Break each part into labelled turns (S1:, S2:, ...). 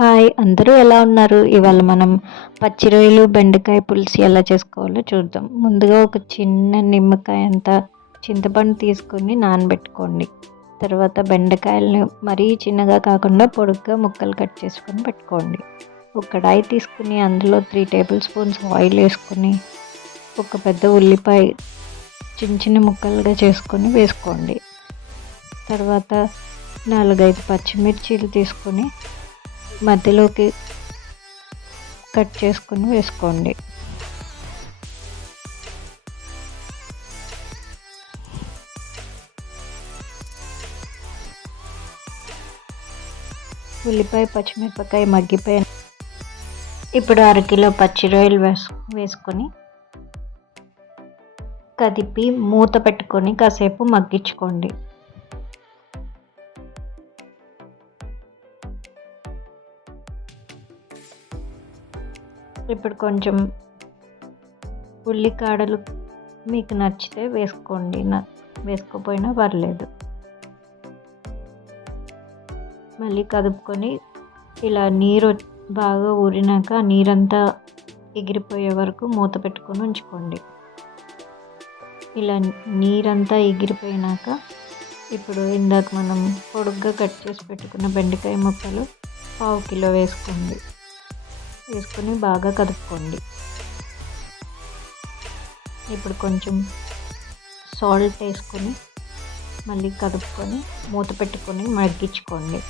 S1: Hi అందరూ ఎలా ఉన్నారు? ఇవాళ మనం పచ్చి రొయ్యలు బెండకాయ పులుసు ఎలా చేసుకోవాలో చూద్దాం. ముందుగా ఒక చిన్న నిమ్మకాయ అంత చింతపండు తీసుకొని నానబెట్టుకోండి. తర్వాత బెండకాయలను మరీ చిన్నగా కాకుండా పొడుగ్గా ముక్కలు కట్ చేసుకొని పెట్టుకోండి. ఒక కడాయి తీసుకుని అందులో త్రీ టేబుల్ స్పూన్స్ ఆయిల్ వేసుకొని ఒక పెద్ద ఉల్లిపాయ చిన్న చిన్న ముక్కలుగా చేసుకొని వేసుకోండి. తర్వాత నాలుగైదు పచ్చిమిర్చీలు తీసుకొని మధ్యలోకి కట్ చేసుకుని వేసుకోండి. ఉల్లిపాయ పచ్చిమిరపకాయ మగ్గిపోయి ఇప్పుడు అరకిలో పచ్చి రొయ్యలు వేసు వేసుకొని కదిపి మూత పెట్టుకొని కాసేపు మగ్గించుకోండి. ఇప్పుడు కొంచెం ఉల్లికాడలు మీకు నచ్చితే వేసుకోండి. వేసుకోపోయినా పర్లేదు. మళ్ళీ కదుపుకొని ఇలా నీరు బాగా ఊరినాక నీరంతా ఎగిరిపోయే వరకు మూత పెట్టుకొని ఉంచుకోండి. ఇలా నీరంతా ఎగిరిపోయినాక ఇప్పుడు ఇందాక మనం పొడుగ్గా కట్ చేసి పెట్టుకున్న బెండకాయ ముక్కలు పావు కిలో వేసుకోండి. వేసుకొని బాగా కదుపుకోండి. ఇప్పుడు కొంచెం సాల్ట్ వేసుకొని మళ్ళీ కదుపుకొని మూత పెట్టుకొని మగ్గించుకోండి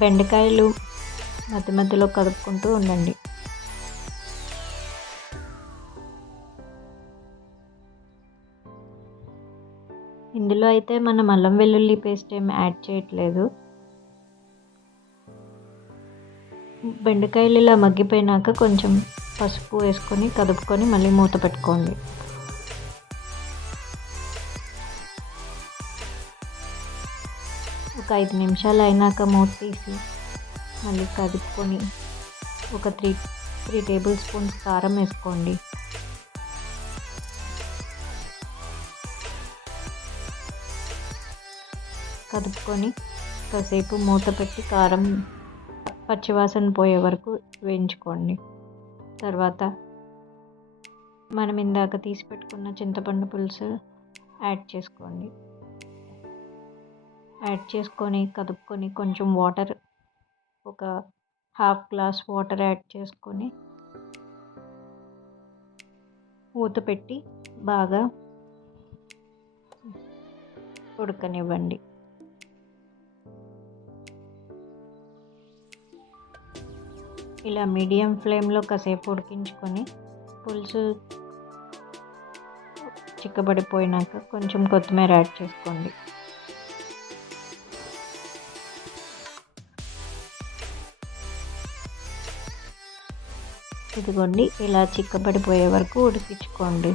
S1: బెండకాయలు మధ్య మధ్యలో కలుపుకుంటూ ఉండండి. ఇందులో అయితే మనం అల్లం వెల్లుల్లి పేస్ట్ ఏమి యాడ్ చేయట్లేదు. బెండకాయలు ఇలా మగ్గిపోయినాక కొంచెం పసుపు వేసుకొని కదుపుకొని మళ్ళీ మూత పెట్టుకోండి. ఒక ఐదు నిమిషాలు అయినాక మూత తీసి మళ్ళీ కదుపుకొని ఒక త్రీ త్రీ టేబుల్ స్పూన్స్ కారం వేసుకోండి. కదుపుకొని కాసేపు మూత పెట్టి కారం పచ్చివాసన పోయే వరకు వేయించుకోండి. తర్వాత మనం ఇందాక తీసి పెట్టుకున్న చింతపండు పులుసు యాడ్ చేసుకోండి. యాడ్ చేసుకొని కదుపుకొని కొంచెం వాటర్ ఒక హాఫ్ గ్లాస్ వాటర్ యాడ్ చేసుకొని మూత పెట్టి బాగా ఉడకనివ్వండి. ఇలా మీడియం ఫ్లేమ్లో కాసేపు ఉడికించుకొని పులుసు చిక్కబడిపోయినాక కొంచెం కొత్తిమీర యాడ్ చేసుకోండి. ఇదిగోండి ఇలా చిక్కబడిపోయే వరకు ఉడికించుకోండి.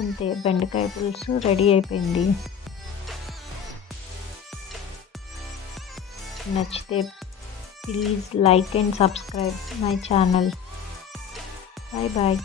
S1: అంతే బెండకాయ పులుసు రెడీ అయిపోయింది. నచ్చితే please like and subscribe my channel. Bye bye